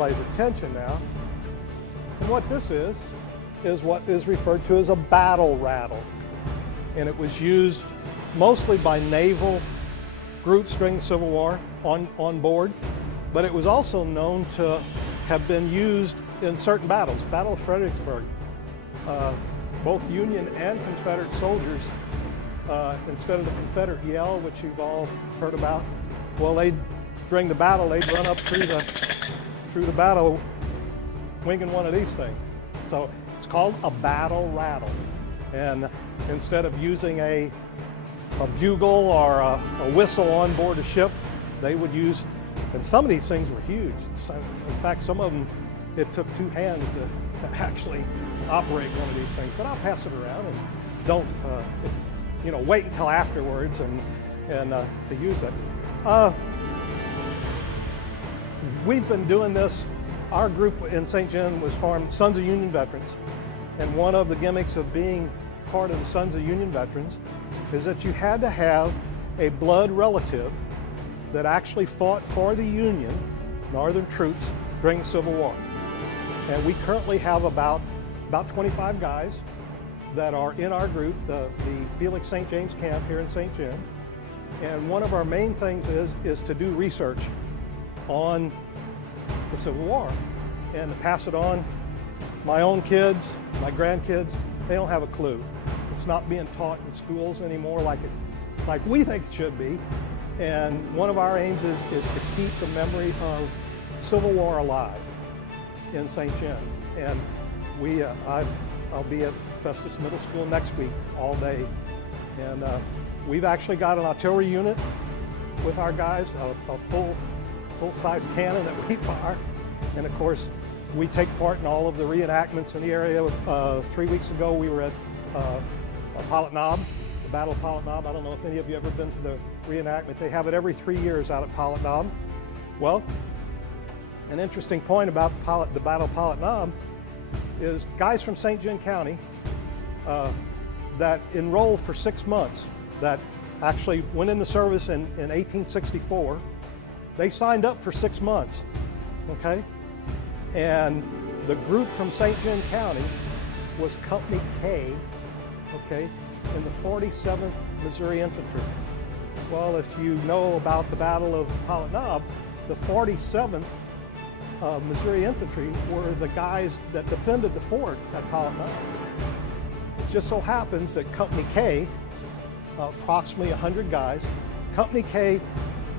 everybody's attention now. And what this is what is referred to as a battle rattle. And it was used mostly by naval groups during the Civil War on board, but it was also known to have been used in certain battles. Battle of Fredericksburg, both Union and Confederate soldiers, instead of the Confederate yell, which you've all heard about, well, during the battle, they'd run up through the battle winging one of these things. So it's called a battle rattle. And instead of using a bugle or a whistle on board a ship, they would use, and some of these things were huge. In fact, some of them, it took two hands to actually operate one of these things. But I'll pass it around and don't, wait until afterwards and to use it. We've been doing this. Our group in St. John was formed Sons of Union Veterans. And one of the gimmicks of being part of the Sons of Union Veterans is that you had to have a blood relative that actually fought for the Union, Northern troops, during the Civil War. And we currently have about 25 guys that are in our group, the Felix St. James Camp here in St. John. And one of our main things is to do research on the Civil War and to pass it on. My own kids, my grandkids, they don't have a clue. It's not being taught in schools anymore like we think it should be. And one of our aims is to keep the memory of Civil War alive in St. John. And I'll be at Festus Middle School next week all day. And we've actually got an artillery unit with our guys, a full-size cannon that we fire. And of course, we take part in all of the reenactments in the area. 3 weeks ago, we were at Pilot Knob, the Battle of Pilot Knob. I don't know if any of you have ever been to the reenactment. They have it every 3 years out at Pilot Knob. Well, an interesting point about the Battle of Pilot Knob is guys from St. John County that enrolled for 6 months, that actually went in the service in 1864. They signed up for 6 months, okay? And the group from St. John County was Company K, okay, in the 47th Missouri Infantry. Well, if you know about the Battle of Pilot Knob, the 47th Missouri Infantry were the guys that defended the fort at Pilot Knob. It just so happens that Company K, approximately 100 guys, Company K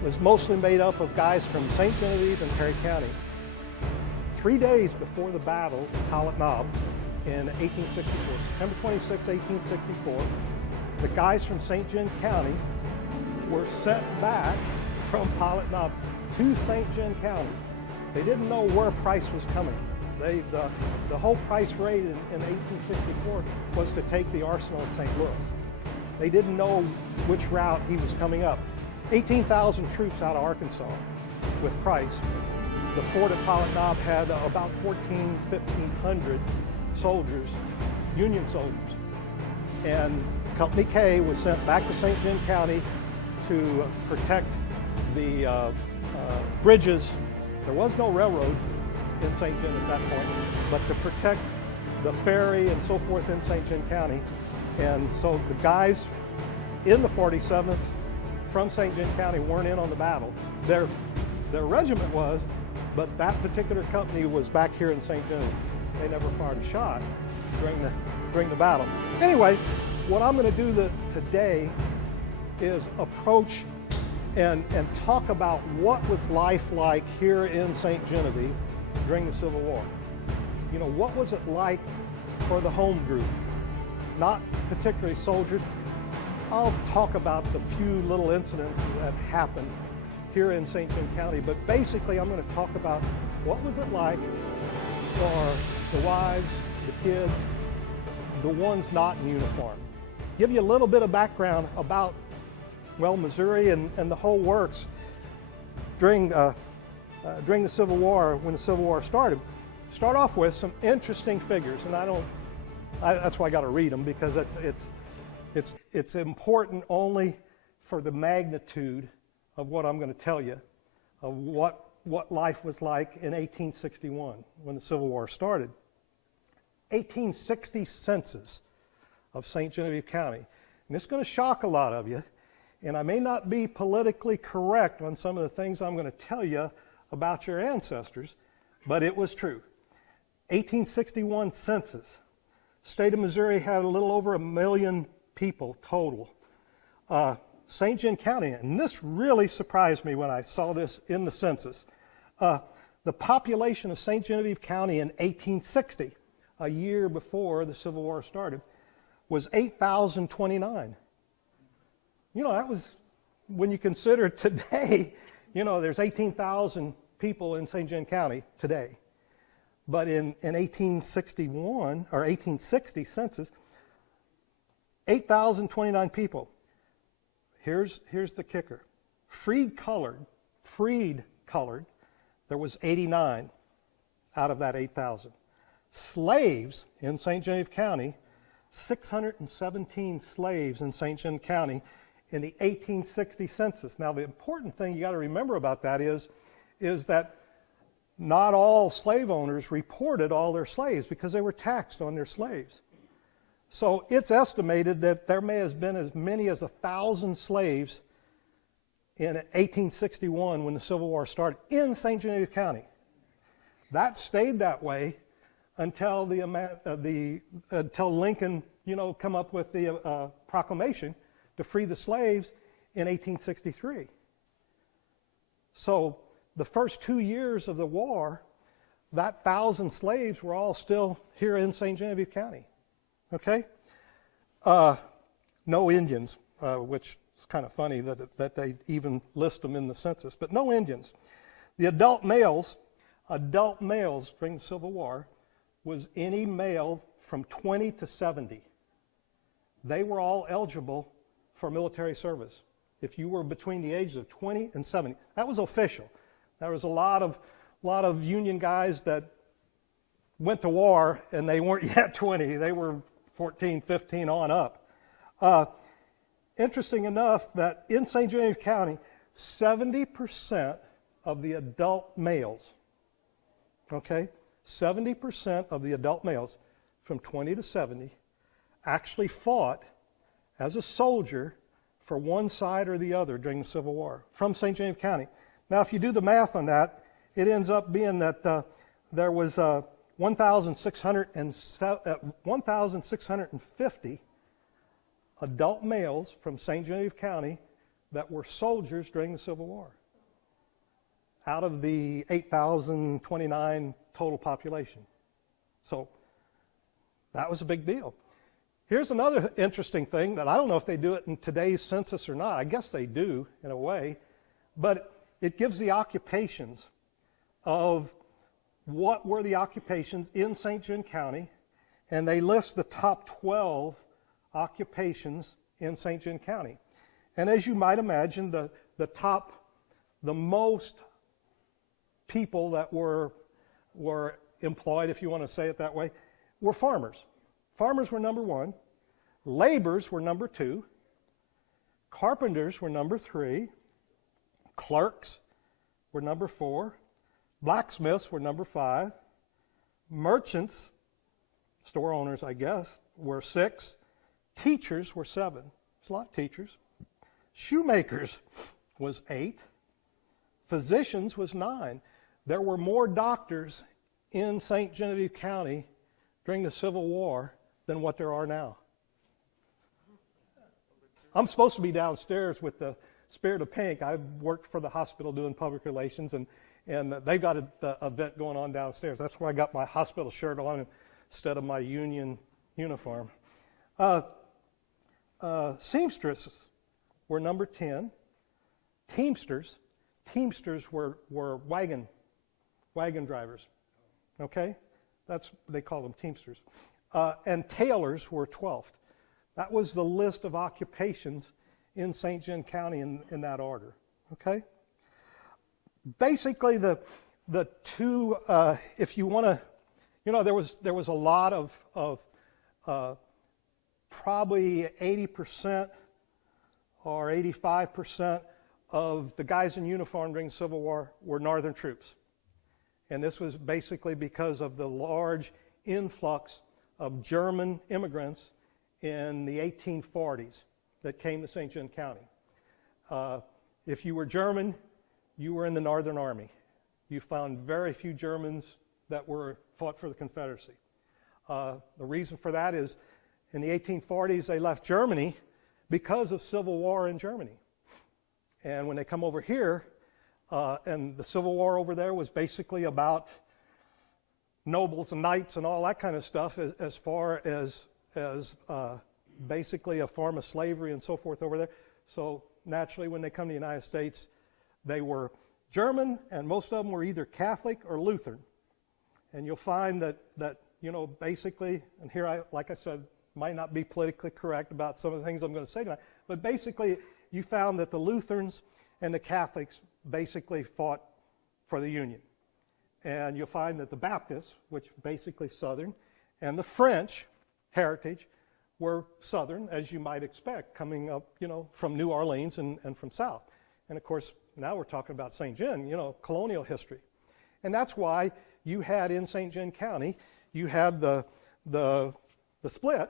was mostly made up of guys from St. Genevieve and Perry County. 3 days before the battle of Pilot Knob in 1864, September 26, 1864, the guys from St. John County were sent back from Pilot Knob to St. John County. They didn't know where Price was coming. The whole Price raid in 1864 was to take the arsenal at St. Louis. They didn't know which route he was coming up. 18,000 troops out of Arkansas with Price. The fort at Pilot Knob had about 1,500 soldiers, Union soldiers. And Company K was sent back to St. John County to protect the bridges. There was no railroad in St. John at that point, but to protect the ferry and so forth in St. John County. And so the guys in the 47th from St. John County weren't in on the battle. Their regiment was, but that particular company was back here in St. John. They never fired a shot during the battle. Anyway, what I'm going to do today is approach and talk about what was life like here in St. Genevieve during the Civil War. You know, what was it like for the home group? Not particularly soldiers. I'll talk about the few little incidents that happened here in St. John County, but basically I'm going to talk about what was it like for the wives, the kids, the ones not in uniform. Give you a little bit of background about, well, Missouri and the whole works during the Civil War, when the Civil War started. Start off with some interesting figures, and that's why I got to read them, because it's important only for the magnitude of what I'm going to tell you, of what what life was like in 1861 when the Civil War started. 1860 census of St. Genevieve County. And it's going to shock a lot of you, and I may not be politically correct on some of the things I'm going to tell you about your ancestors, but it was true. 1861 census. State of Missouri had a little over 1 million people total. St. Gen County, and this really surprised me when I saw this in the census. The population of St. Genevieve County in 1860, a year before the Civil War started, was 8,029. You know, that was, when you consider today, you know, there's 18,000 people in St. Gen County today. But in 1861, or 1860 census, 8,029 people. Here's the kicker. Freed colored, there was 89 out of that 8,000. Slaves in St. Genevieve County, 617 slaves in St. John County in the 1860 census. Now, the important thing you got to remember about that is that not all slave owners reported all their slaves because they were taxed on their slaves. So it's estimated that there may have been as many as 1,000 slaves in 1861 when the Civil War started in St. Genevieve County. That stayed that way until until Lincoln, you know, come up with the proclamation to free the slaves in 1863. So the first 2 years of the war, that 1,000 slaves were all still here in St. Genevieve County. Okay? No Indians, which is kind of funny that they even list them in the census, but no Indians. The adult males during the Civil War was any male from 20 to 70. They were all eligible for military service if you were between the ages of 20 and 70. That was official. There was a lot of Union guys that went to war and they weren't yet 20. They were 14, 15 on up. Interesting enough that in St. Genevieve County, 70% of the adult males, okay, 70% of the adult males from 20 to 70 actually fought as a soldier for one side or the other during the Civil War from St. Genevieve County. Now, if you do the math on that, it ends up being that there was 1,650 adult males from St. Genevieve County that were soldiers during the Civil War out of the 8,029 total population. So that was a big deal. Here's another interesting thing that I don't know if they do it in today's census or not. I guess they do in a way, but it gives the occupations of what were the occupations in St. John County, and they list the top 12 occupations in St. John County. And as you might imagine, the most people that were employed, if you want to say it that way, were farmers. Farmers were number one. Laborers were number two. Carpenters were number three. Clerks were number four. Blacksmiths were number five. Merchants, store owners, I guess, were six. Teachers were seven. It's a lot of teachers. Shoemakers was eight. Physicians was nine. There were more doctors in St. Genevieve County during the Civil War than what there are now. I'm supposed to be downstairs with the Spirit of Pink. I've worked for the hospital doing public relations, and they've got an event going on downstairs. That's where I got my hospital shirt on instead of my union uniform. Seamstresses were number 10. Teamsters were wagon drivers. Okay? They call them Teamsters. And tailors were 12th. That was the list of occupations in St. John County in that order. Okay? Basically, the two, if you want to, you know, there was a lot of probably 80% or 85% of the guys in uniform during the Civil War were Northern troops. And this was basically because of the large influx of German immigrants in the 1840s that came to St. John County. If you were German, you were in the Northern Army. You found very few Germans that fought for the Confederacy. The reason for that is in the 1840s they left Germany because of civil war in Germany. And when they come over here, and the Civil War over there was basically about nobles and knights and all that kind of stuff as far as basically a form of slavery and so forth over there. So naturally when they come to the United States, they were German, and most of them were either Catholic or Lutheran. And you'll find that basically, and here like I said, might not be politically correct about some of the things I'm going to say tonight, but basically you found that the Lutherans and the Catholics basically fought for the Union. And you'll find that the Baptists, which basically Southern, and the French heritage were Southern, as you might expect, coming up, from New Orleans and from South. And of course, now we're talking about St. John, colonial history. And that's why you had in St. John County, you had the split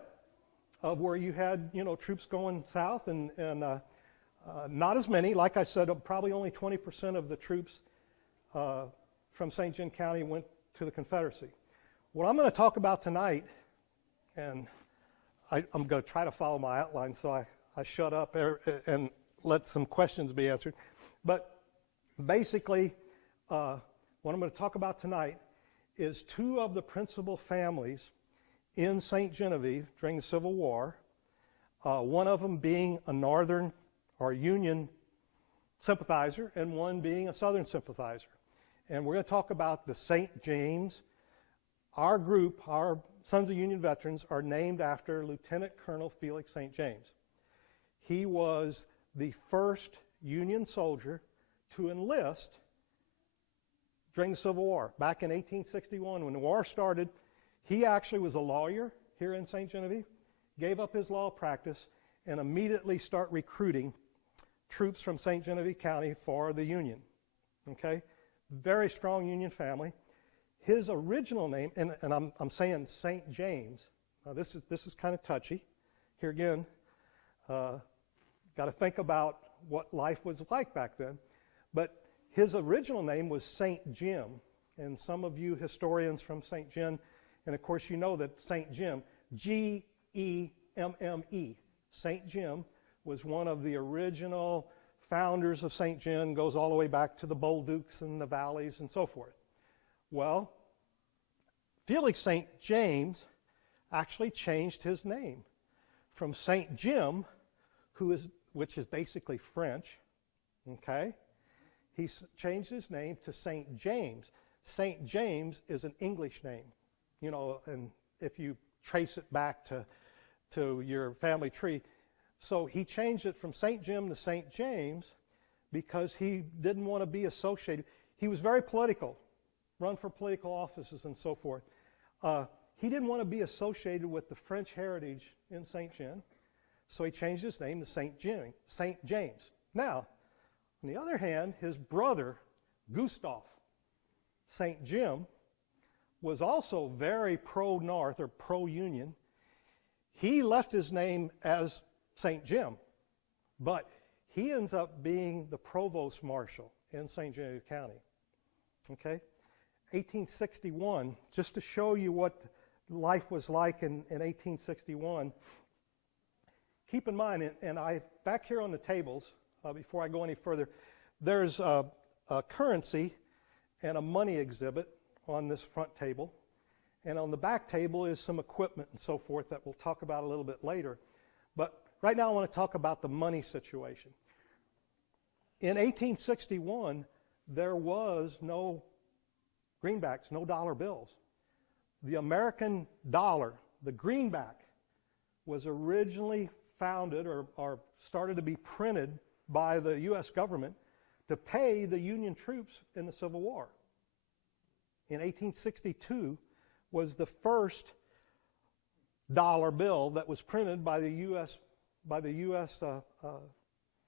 of where you had, troops going south and not as many. Like I said, probably only 20% of the troops from St. John County went to the Confederacy. What I'm going to talk about tonight, and I'm going to try to follow my outline, so I shut up and let some questions be answered. But basically, what I'm going to talk about tonight is two of the principal families in St. Genevieve during the Civil War, one of them being a Northern or Union sympathizer, and one being a Southern sympathizer. And we're going to talk about the St. James. Our group, our Sons of Union Veterans, are named after Lieutenant Colonel Felix St. James. He was the first Union soldier to enlist during the Civil War. Back in 1861, when the war started, he actually was a lawyer here in St. Genevieve, gave up his law practice, and immediately start recruiting troops from St. Genevieve County for the Union. Okay? Very strong Union family. His original name, and I'm saying St. James. Now this is kind of touchy. Here again, got to think about what life was like back then. But his original name was St. Jim, and some of you historians from St. Jim, and of course you know that St. Jim, G-E-M-M-E, St. Jim was one of the original founders of St. John, goes all the way back to the Bolducs and the Valleys and so forth. Well, Felix St. James actually changed his name from St. Jim, which is basically French, okay? He changed his name to St. James. St. James is an English name, and if you trace it back to your family tree. So he changed it from St. Jim to St. James because he didn't want to be associated. He was very political, run for political offices and so forth. He didn't want to be associated with the French heritage in St. John, so he changed his name to St. James. Now, on the other hand, his brother, Gustav St. Jim, was also very pro-North or pro-Union. He left his name as St. Jim, but he ends up being the provost marshal in St. Genevieve County. Okay? 1861, just to show you what life was like in 1861. Keep in mind, and back here on the tables, before I go any further, there's a currency and a money exhibit on this front table. And on the back table is some equipment and so forth that we'll talk about a little bit later. But right now I want to talk about the money situation. In 1861, there was no greenbacks, no dollar bills. The American dollar, the greenback, was originally founded or started to be printed by the U.S. government to pay the Union troops in the Civil War. In 1862 was the first dollar bill that was printed by the U.S.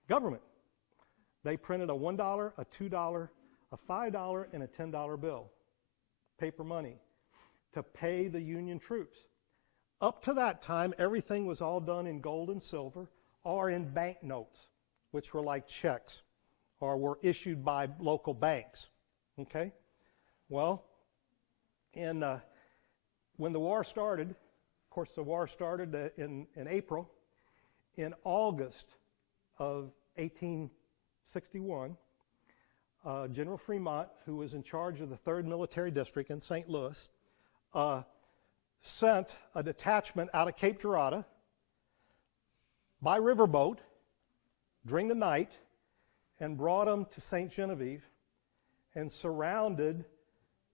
Government. they printed a $1, a $2, a $5, and a $10 bill, paper money, to pay the Union troops. Up to that time, everything was all done in gold and silver or in banknotes, which were like checks or were issued by local banks. Okay? Well, when the war started, of course the war started in April. In August of 1861, General Fremont, who was in charge of the 3rd Military District in St. Louis, sent a detachment out of Cape Girardeau by riverboat during the night and brought them to St. Genevieve and surrounded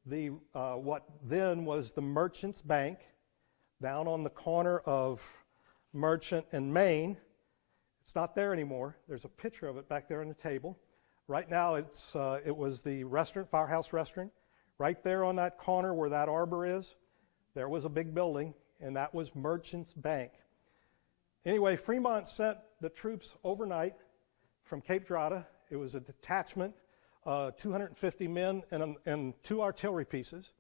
the what then was the Merchants Bank down on the corner of Merchant and Main. It's not there anymore. There's a picture of it back there on the table. Right now it was the restaurant, Firehouse Restaurant. Right there on that corner where that arbor is, there was a big building, and that was Merchants Bank. Anyway, Fremont sent the troops overnight from Cape Girardeau. It was a detachment, 250 men and 2 artillery pieces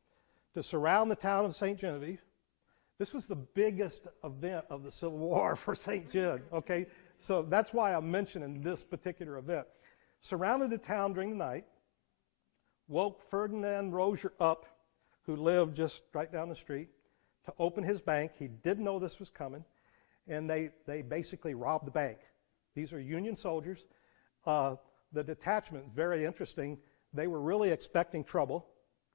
to surround the town of St. Genevieve. This was the biggest event of the Civil War for St. Gen, okay? So that's why I'm mentioning this particular event. Surrounded the town during the night, woke Ferdinand Rozier up, who lived just right down the street, to open his bank. He didn't know this was coming, and they basically robbed the bank. These are Union soldiers. The detachment, very interesting, they were really expecting trouble.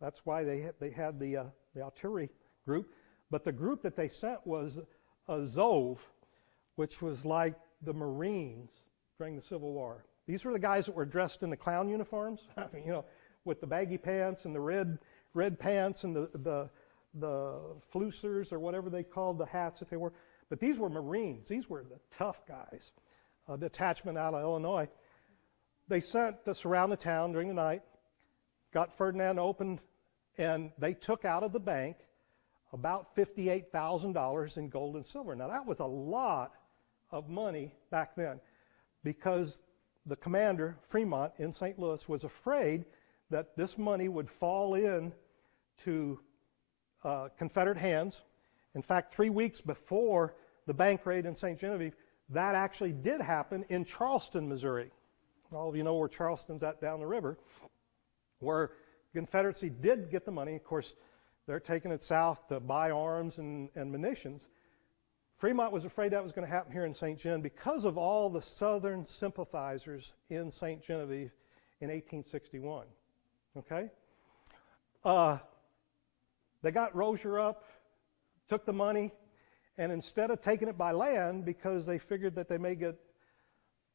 That's why they had the artillery group. But the group that they sent was Azov, which was like the Marines during the Civil War. These were the guys that were dressed in the clown uniforms, you know, with the baggy pants and the red pants and the flusers or whatever they called the hats that they wore. But these were Marines. These were the tough guys. A detachment out of Illinois. They sent to surround the town during the night, got Ferdinand opened, and they took out of the bank about $58,000 in gold and silver. Now, that was a lot of money back then because the commander, Fremont, in St. Louis, was afraid that this money would fall in to Confederate hands. In fact, 3 weeks before the bank raid in St. Genevieve, that actually did happen in Charleston, Missouri. All of you know where Charleston's at down the river, where Confederacy did get the money. Of course, they're taking it south to buy arms and munitions. Fremont was afraid that was going to happen here in St. Gen because of all the Southern sympathizers in St. Genevieve in 1861. Okay? They got Rozier up, took the money, and instead of taking it by land because they figured that they may get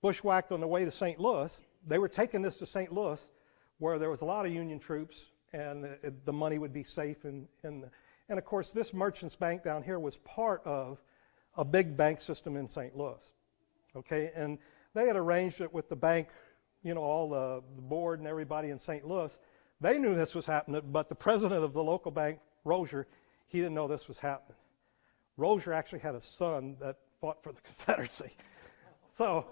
bushwhacked on the way to St. Louis, they were taking this to St. Louis where there was a lot of Union troops and the money would be safe. And of course, this Merchants Bank down here was part of a big bank system in St. Louis. Okay, and they had arranged it with the bank, you know, all the board and everybody in St. Louis. They knew this was happening, but the president of the local bank, Rozier, he didn't know this was happening. Rozier actually had a son that fought for the Confederacy. So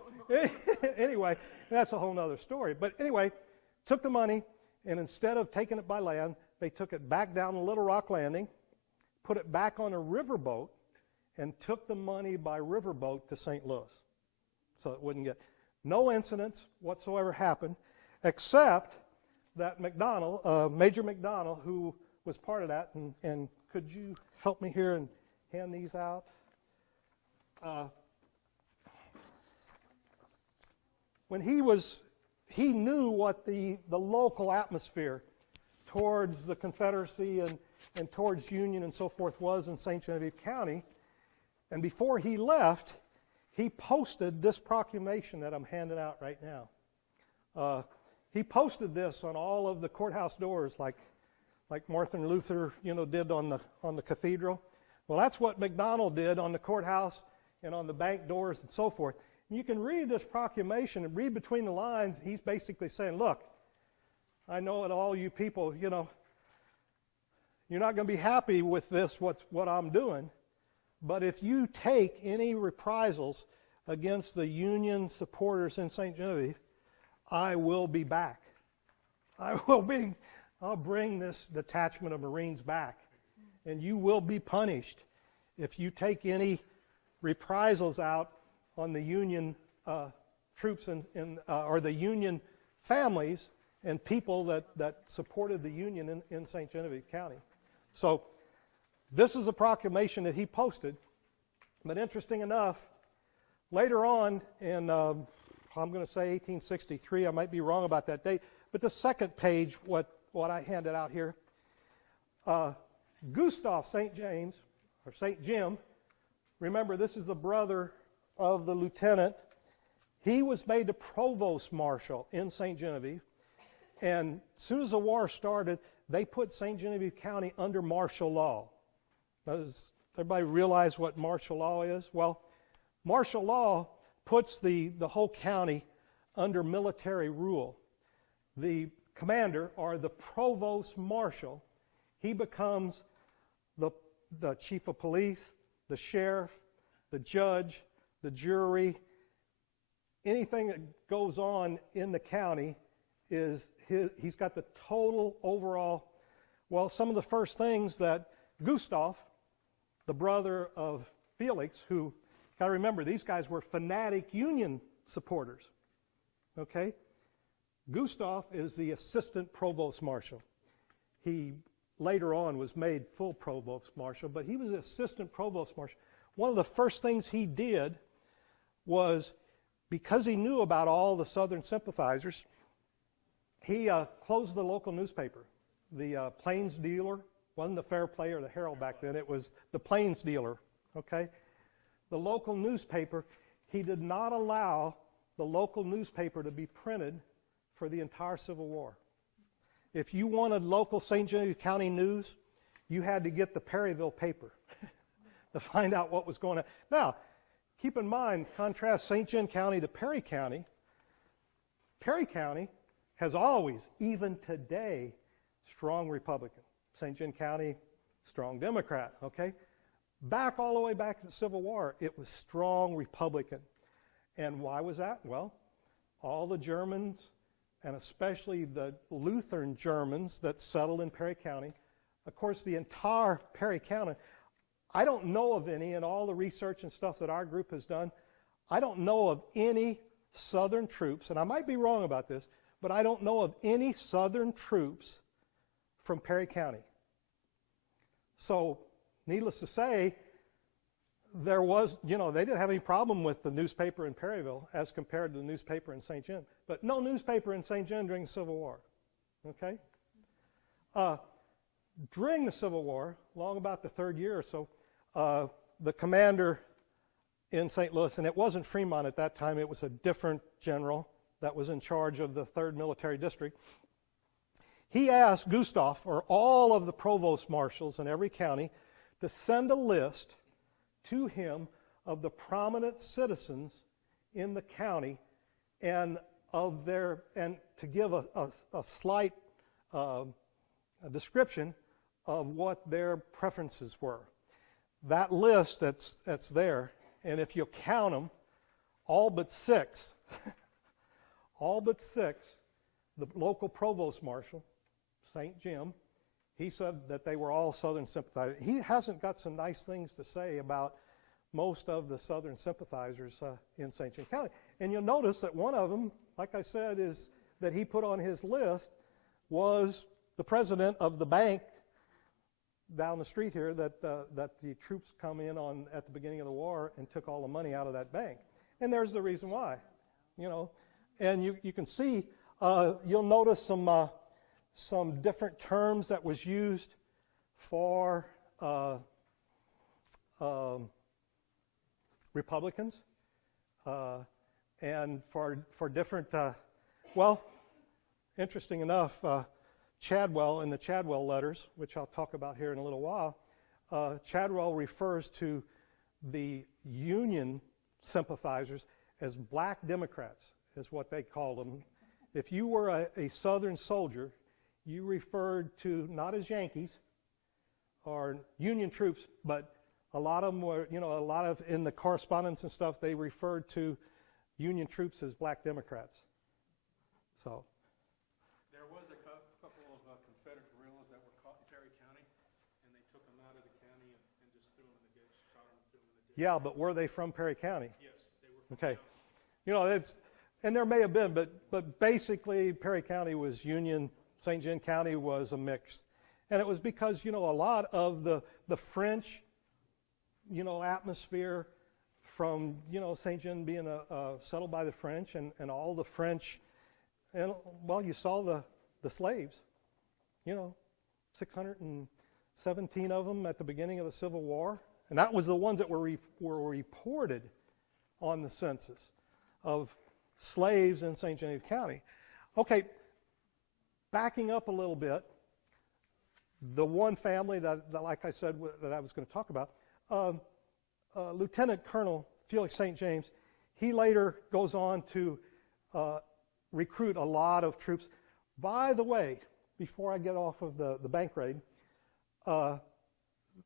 anyway, that's a whole other story. But anyway, took the money, and instead of taking it by land, they took it back down to Little Rock Landing, put it back on a riverboat, and took the money by riverboat to St. Louis. So it wouldn't get, no incidents whatsoever happened, except that McDonald, Major McDonald, who was part of that, and could you help me here and hand these out? When he knew what the local atmosphere towards the Confederacy and towards Union and so forth was in St. Genevieve County. And before he left, he posted this proclamation that I'm handing out right now. He posted this on all of the courthouse doors like Martin Luther, you know, did on the cathedral. Well, that's what McDonald did on the courthouse and on the bank doors and so forth. You can read this proclamation and read between the lines. He's basically saying, look, I know that all you people, you know, you're not going to be happy with this, what I'm doing. But if you take any reprisals against the Union supporters in St. Genevieve, I will be back. I'll bring this detachment of Marines back, and you will be punished if you take any reprisals out on the Union troops or the Union families and people that supported the Union in St. Genevieve County. So this is a proclamation that he posted. But interesting enough, later on in, I'm going to say 1863, I might be wrong about that date, but the second page, what I handed out here, Gustav St. James, or St. Jim, remember this is the brother of the lieutenant, he was made the provost marshal in St. Genevieve, and as soon as the war started, they put St. Genevieve County under martial law. Does everybody realize what martial law is? Well, martial law puts the whole county under military rule. The commander, or the provost marshal, he becomes the chief of police, the sheriff, the judge, the jury. Anything that goes on in the county he's got the total overall. Well, some of the first things that Gustav, the brother of Felix, who, got to remember, these guys were fanatic Union supporters, okay? Gustav is the assistant provost marshal. He later on was made full provost marshal, but he was assistant provost marshal. One of the first things he did was, because he knew about all the Southern sympathizers, he closed the local newspaper. The Plains Dealer, wasn't the Fair Play or the Herald back then, it was the Plains Dealer, okay? The local newspaper, he did not allow the local newspaper to be printed for the entire Civil War. If you wanted local St. Genevieve County news, you had to get the Perryville paper to find out what was going on. Now, keep in mind, contrast St. Gen County to Perry County. Perry County has always, even today, strong Republican. St. Gen County, strong Democrat, okay? Back all the way back to the Civil War, it was strong Republican. And why was that? Well, all the Germans, and especially the Lutheran Germans that settled in Perry County, of course, the entire Perry County, I don't know of any, in all the research and stuff that our group has done, I don't know of any Southern troops, and I might be wrong about this, but I don't know of any Southern troops from Perry County. So, needless to say, there was, they didn't have any problem with the newspaper in Perryville as compared to the newspaper in St. Gen. But no newspaper in St. Gen during the Civil War, okay? During the Civil War, long about the third year or so, the commander in St. Louis, and it wasn't Fremont at that time, it was a different general that was in charge of the 3rd Military District. He asked Gustav, or all of the provost marshals in every county, to send a list to him of the prominent citizens in the county and to give a slight description of what their preferences were. That list that's there, and if you count them, all but 6, the local provost marshal, St. Jim, he said that they were all Southern sympathizers. He hasn't got some nice things to say about most of the Southern sympathizers in St. John County. And you'll notice that one of them, like I said, is that he put on his list was the president of the bank down the street here that the troops come in on at the beginning of the war and took all the money out of that bank. And there's the reason why, And you can see, you'll notice some different terms that was used for Republicans and for different, interesting enough, Chadwell, in the Chadwell letters, which I'll talk about here in a little while, Chadwell refers to the Union sympathizers as black Democrats, is what they called them. If you were a Southern soldier, you referred to not as Yankees or Union troops, but a lot of them were, in the correspondence and stuff, they referred to Union troops as black Democrats. So. There was a couple of Confederate guerrillas that were caught in Perry County, and they took them out of the county and just threw them in the ditch, shot them, threw them in the ditch. Yeah, but were they from Perry County? Yes, they were from Okay. county. You know, and there may have been, but basically Perry County was Union, St. John County was a mix. And it was because, you know, a lot of the French, you know, atmosphere from, you know, St. John being settled by the French and all the French, and, well, you saw the slaves, you know, 617 of them at the beginning of the Civil War. And that was the ones that were reported on the census of slaves in St. Genevieve County. Okay, backing up a little bit, the one family that like I said, that I was going to talk about, Lieutenant Colonel Felix St. James, he later goes on to recruit a lot of troops. By the way, before I get off of the bank raid,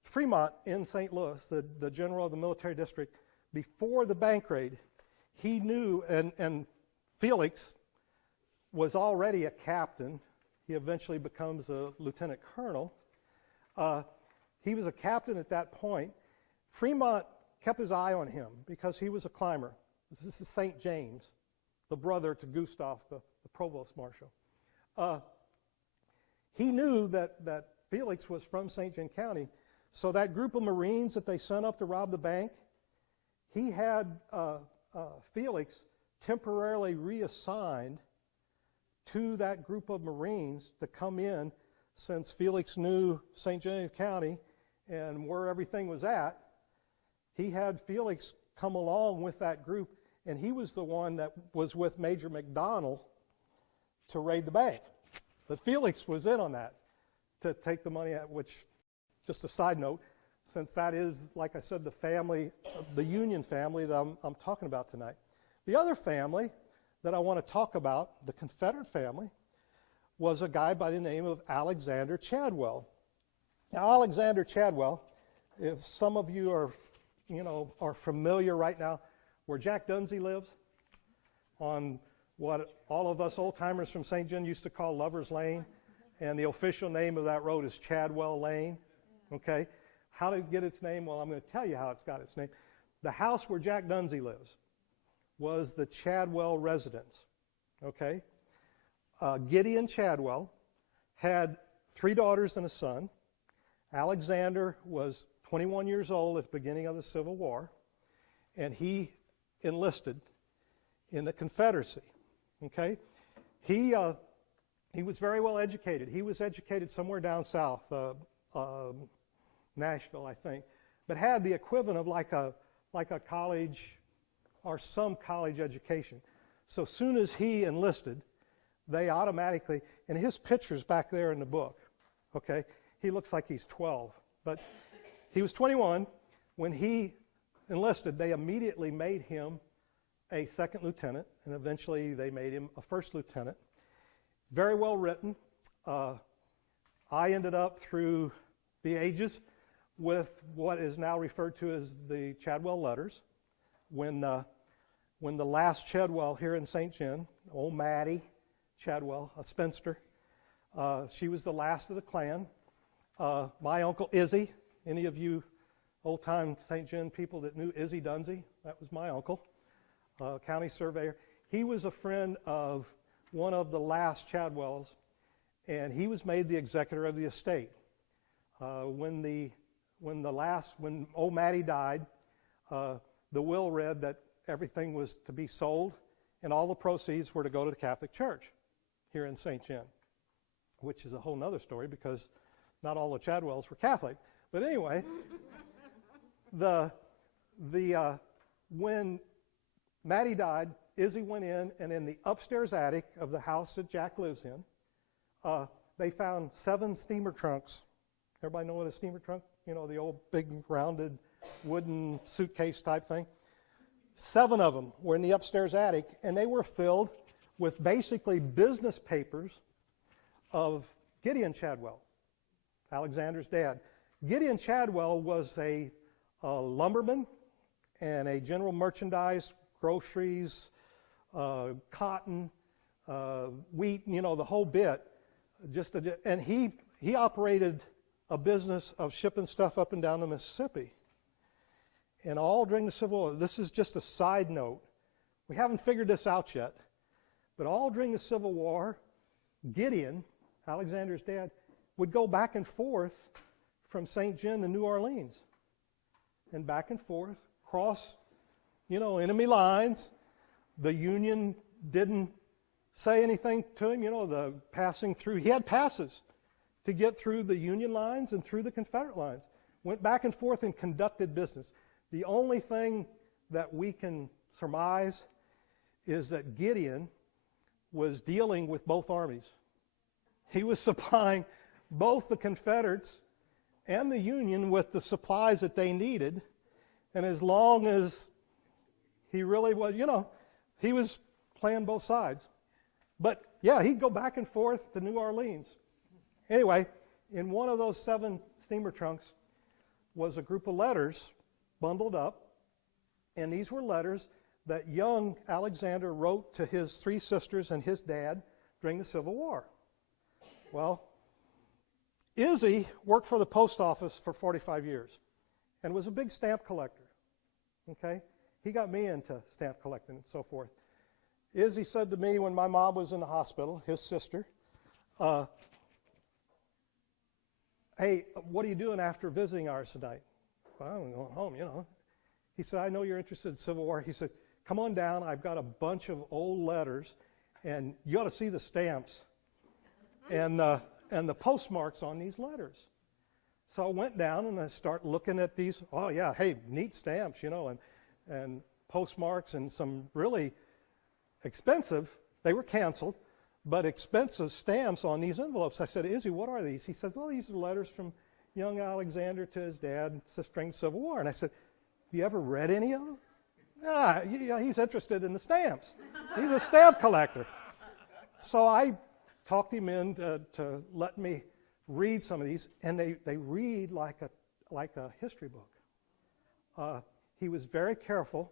Fremont in St. Louis, the general of the military district, before the bank raid, he knew, and Felix was already a captain. He eventually becomes a lieutenant colonel. He was a captain at that point. Fremont kept his eye on him because he was a climber. This is St. James, the brother to Gustav, the provost marshal. He knew that Felix was from St. John County, so that group of Marines that they sent up to rob the bank, he had Felix temporarily reassigned to that group of Marines to come in, since Felix knew St. Genevieve County and where everything was at. He had Felix come along with that group, and he was the one that was with Major McDonnell to raid the bank. But Felix was in on that to take the money out, which, just a side note, since that is, like I said, the family, the Union family that I'm talking about tonight. The other family that I want to talk about, the Confederate family, was a guy by the name of Alexander Chadwell. Now, Alexander Chadwell, if some of you are familiar right now where Jack Dunsey lives, on what all of us old-timers from St. John used to call Lover's Lane, and the official name of that road is Chadwell Lane, okay? How did it get its name? Well, I'm going to tell you how it's got its name. The house where Jack Dunsey lives was the Chadwell residence, okay? Gideon Chadwell had 3 daughters and a son. Alexander was 21 years old at the beginning of the Civil War, and he enlisted in the Confederacy, okay? He was very well educated. He was educated somewhere down south, Nashville, I think, but had the equivalent of like a college or some college education. So soon as he enlisted, they automatically, and his picture's back there in the book, okay? He looks like he's 12, but he was 21. When he enlisted, they immediately made him a second lieutenant, and eventually they made him a first lieutenant. Very well written. I ended up through the ages with what is now referred to as the Chadwell letters. When the last Chadwell here in St. John, old Maddie Chadwell, a spinster, she was the last of the clan. My uncle Izzy, any of you old-time St. John people that knew Izzy Dunsey, that was my uncle, county surveyor. He was a friend of one of the last Chadwells, and he was made the executor of the estate. When old Maddie died, the will read that everything was to be sold, and all the proceeds were to go to the Catholic Church here in St. John, which is a whole other story because not all the Chadwells were Catholic. But anyway, when Maddie died, Izzy went in, and in the upstairs attic of the house that Jack lives in, they found 7 steamer trunks. Everybody know what a steamer trunk? You know, the old big rounded wooden suitcase type thing. 7 of them were in the upstairs attic, and they were filled with basically business papers of Gideon Chadwell, Alexander's dad. Gideon Chadwell was a lumberman and a general merchandise, groceries, cotton, wheat, the whole bit. And he operated a business of shipping stuff up and down the Mississippi. And all during the Civil War, this is just a side note. We haven't figured this out yet. But all during the Civil War, Gideon, Alexander's dad, would go back and forth from St. John to New Orleans. And back and forth, cross, enemy lines. The Union didn't say anything to him, the passing through. He had passes to get through the Union lines and through the Confederate lines. Went back and forth and conducted business. The only thing that we can surmise is that Gideon was dealing with both armies. He was supplying both the Confederates and the Union with the supplies that they needed. And as long as he really was, he was playing both sides. But, yeah, he'd go back and forth to New Orleans. Anyway, in one of those 7 steamer trunks was a group of letters bundled up. And these were letters that young Alexander wrote to his 3 sisters and his dad during the Civil War. Well, Izzy worked for the post office for 45 years and was a big stamp collector. Okay? He got me into stamp collecting and so forth. Izzy said to me when my mom was in the hospital, his sister, hey, what are you doing after visiting ours tonight? Well, I'm going home, He said, I know you're interested in the Civil War. He said, come on down. I've got a bunch of old letters, and you ought to see the stamps and the postmarks on these letters. So I went down and I started looking at these. Oh, yeah, hey, neat stamps, and postmarks and some really expensive, they were canceled, but expensive stamps on these envelopes. I said, Izzy, what are these? He said, well, these are letters from young Alexander to his dad during the Civil War. And I said, have you ever read any of them? Yeah, he's interested in the stamps. He's a stamp collector. So I talked him in to let me read some of these, and they read like a history book. He was very careful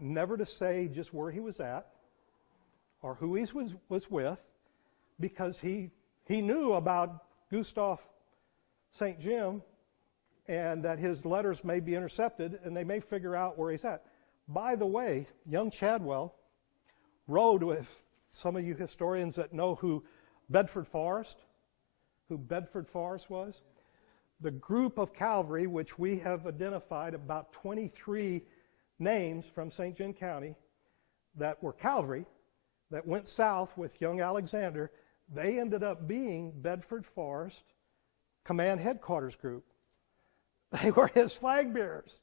never to say just where he was at or who he was with, because he knew about Gustav St. Jim and that his letters may be intercepted and they may figure out where he's at. By the way, young Chadwell rode with some of you historians that know who Bedford Forrest was. The group of cavalry, which we have identified about 23 names from St. John County that were cavalry that went south with young Alexander, they ended up being Bedford Forrest Command Headquarters Group. They were his flag bearers.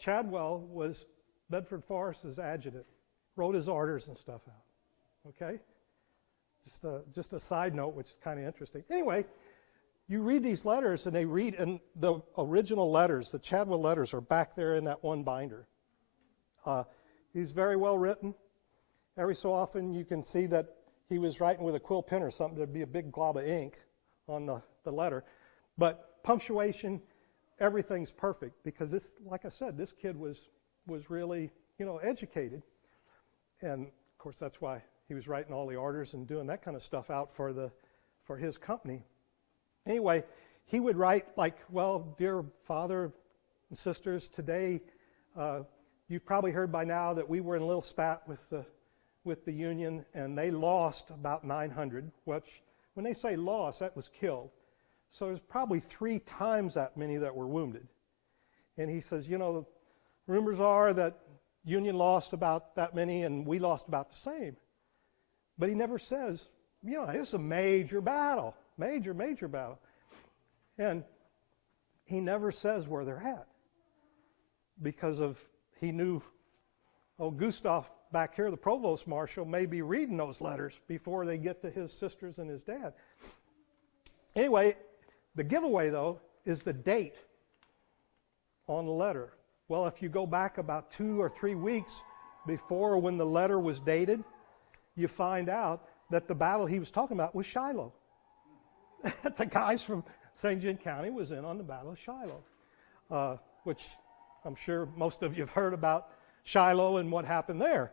Chadwell was Bedford Forrest's adjutant, wrote his orders and stuff out. Okay? Just a side note, which is kind of interesting. Anyway, you read these letters, and the original letters, the Chadwell letters, are back there in that one binder. He's very well written. Every so often you can see that he was writing with a quill pen or something. There'd be a big glob of ink on the letter. But punctuation, everything's perfect, because this, like I said, this kid was really, educated. And of course that's why he was writing all the orders and doing that kind of stuff out for his company. Anyway, he would write like, well, dear father and sisters, today you've probably heard by now that we were in a little spat with the Union, and they lost about 900, which when they say lost, that was killed. So there's probably 3 times that many that were wounded. And he says, rumors are that Union lost about that many and we lost about the same. But he never says, this is a major battle, major battle. And he never says where they're at, because he knew, Gustav back here, the provost marshal, may be reading those letters before they get to his sisters and his dad. Anyway, the giveaway, though, is the date on the letter. Well, if you go back about 2 or 3 weeks before when the letter was dated, you find out that the battle he was talking about was Shiloh. The guys from St. John County was in on the Battle of Shiloh, which I'm sure most of you have heard about Shiloh and what happened there.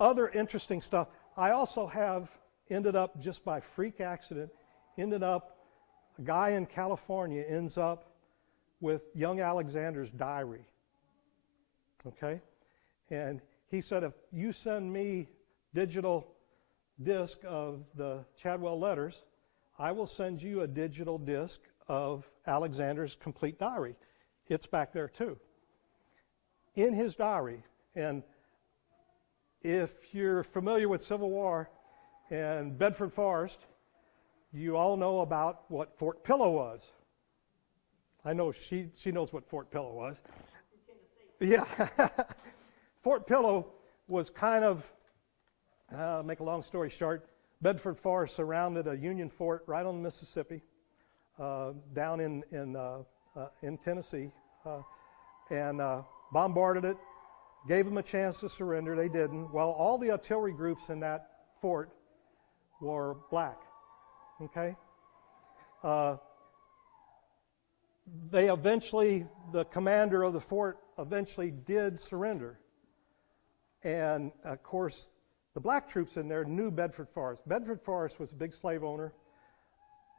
other interesting stuff. I also have ended up, just by freak accident, a guy in California ends up with young Alexander's diary. Okay? And he said, if you send me digital disc of the Chadwell letters, I will send you a digital disc of Alexander's complete diary. It's back there too. In his diary, and if you're familiar with Civil War and Bedford Forest, you all know about what Fort Pillow was. I know she knows what Fort Pillow was. Yeah. Fort Pillow was kind of, make a long story short, Bedford Forest surrounded a Union fort right on the Mississippi, down in Tennessee, and bombarded it, gave them a chance to surrender. They didn't. Well, all the artillery groups in that fort were black. Okay? The commander of the fort eventually did surrender. And, of course, the black troops in there knew Bedford Forest. Bedford Forest was a big slave owner.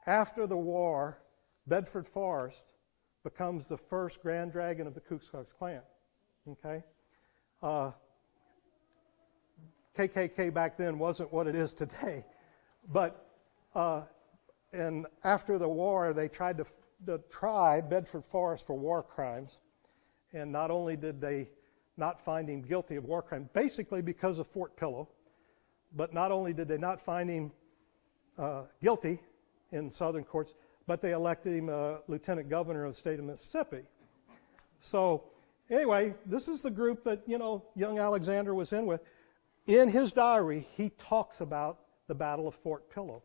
After the war, Bedford Forest becomes the first Grand Dragon of the Ku Klux Klan. Okay? KKK back then wasn't what it is today. But, and after the war, they tried to try Bedford Forest for war crimes. And not only did they not find him guilty of war crimes, basically because of Fort Pillow, but not only did they not find him guilty in southern courts, but they elected him lieutenant governor of the state of Mississippi. So anyway, this is the group that, young Alexander was in with. In his diary, he talks about the Battle of Fort Pillow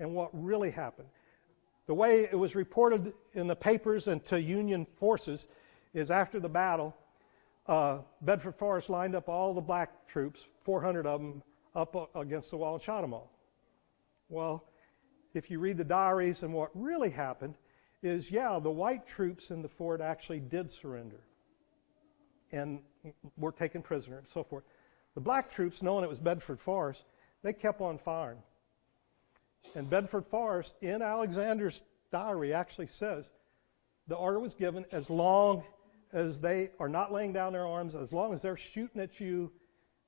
and what really happened. The way it was reported in the papers and to Union forces is after the battle, Bedford Forest lined up all the black troops, 400 of them, up against the wall and shot them all. Well, if you read the diaries, and what really happened is, the white troops in the fort actually did surrender and were taken prisoner and so forth. The black troops, knowing it was Bedford Forest, they kept on firing. And Bedford Forest, in Alexander's diary, actually says the order was given, as long as they are not laying down their arms, as long as they're shooting at you,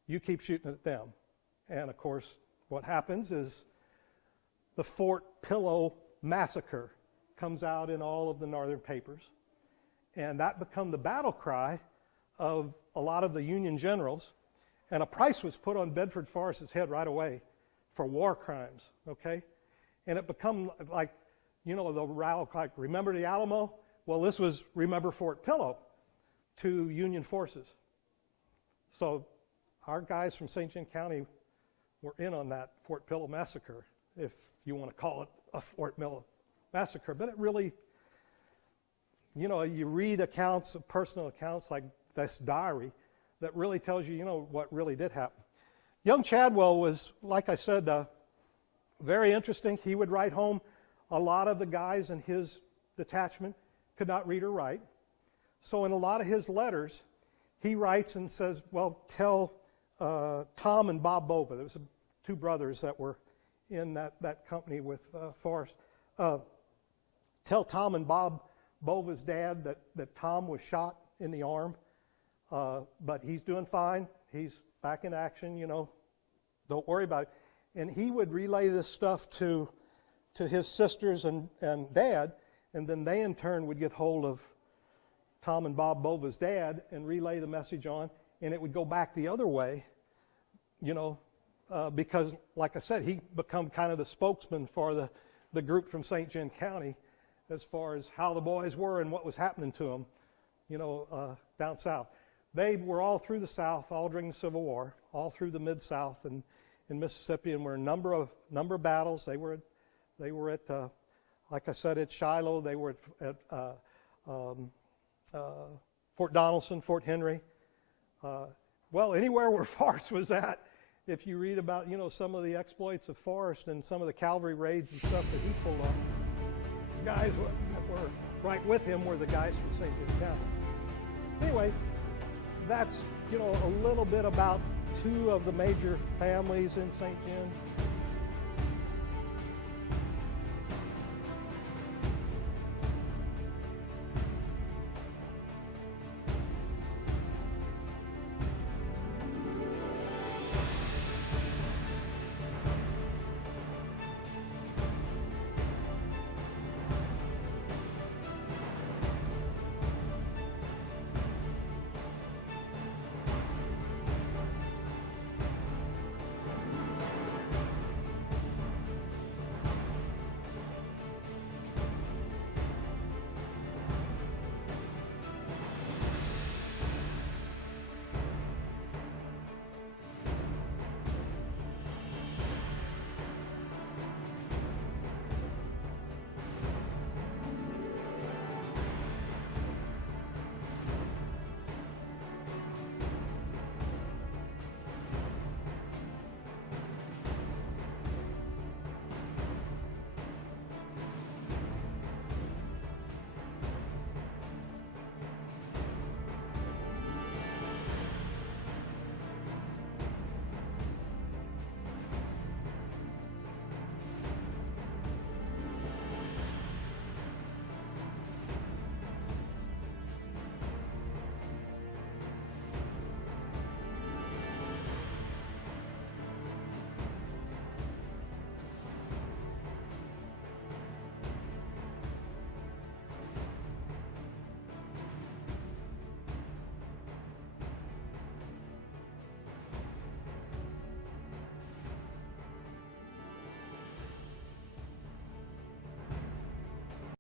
you keep shooting at them. And of course, what happens is the Fort Pillow massacre comes out in all of the northern papers. And that became the battle cry of a lot of the Union generals. And a price was put on Bedford Forest's head right away for war crimes, okay? And it become like, the rally, like, remember the Alamo? Well, this was remember Fort Pillow to Union forces. So our guys from St. John County were in on that Fort Pillow massacre, if you want to call it a Fort Pillow massacre. But it really, you read accounts, personal accounts like this diary, that really tells you, what really did happen. Young Chadwell was, like I said, very interesting. He would write home. A lot of the guys in his detachment could not read or write. So in a lot of his letters, he writes and says, well, tell Tom and Bob Bova. There was two brothers that were in that company with Forrest. Tell Tom and Bob Bova's dad that Tom was shot in the arm, but he's doing fine. He's back in action, Don't worry about it. And he would relay this stuff to his sisters and dad, and then they in turn would get hold of Tom and Bob Bova's dad and relay the message on, and it would go back the other way, because, like I said, he become kind of the spokesman for the group from St. John County as far as how the boys were and what was happening to them, down south. They were all through the South, all during the Civil War, all through the Mid-South and in Mississippi, and were in a number of battles. They were at, like I said, at Shiloh. They were at Fort Donelson, Fort Henry. Anywhere where Forrest was at, if you read about, some of the exploits of Forrest and some of the cavalry raids and stuff that he pulled off, the guys that were right with him were the guys from St. John County. Anyway, that's, you know, a little bit about two of the major families in St. John.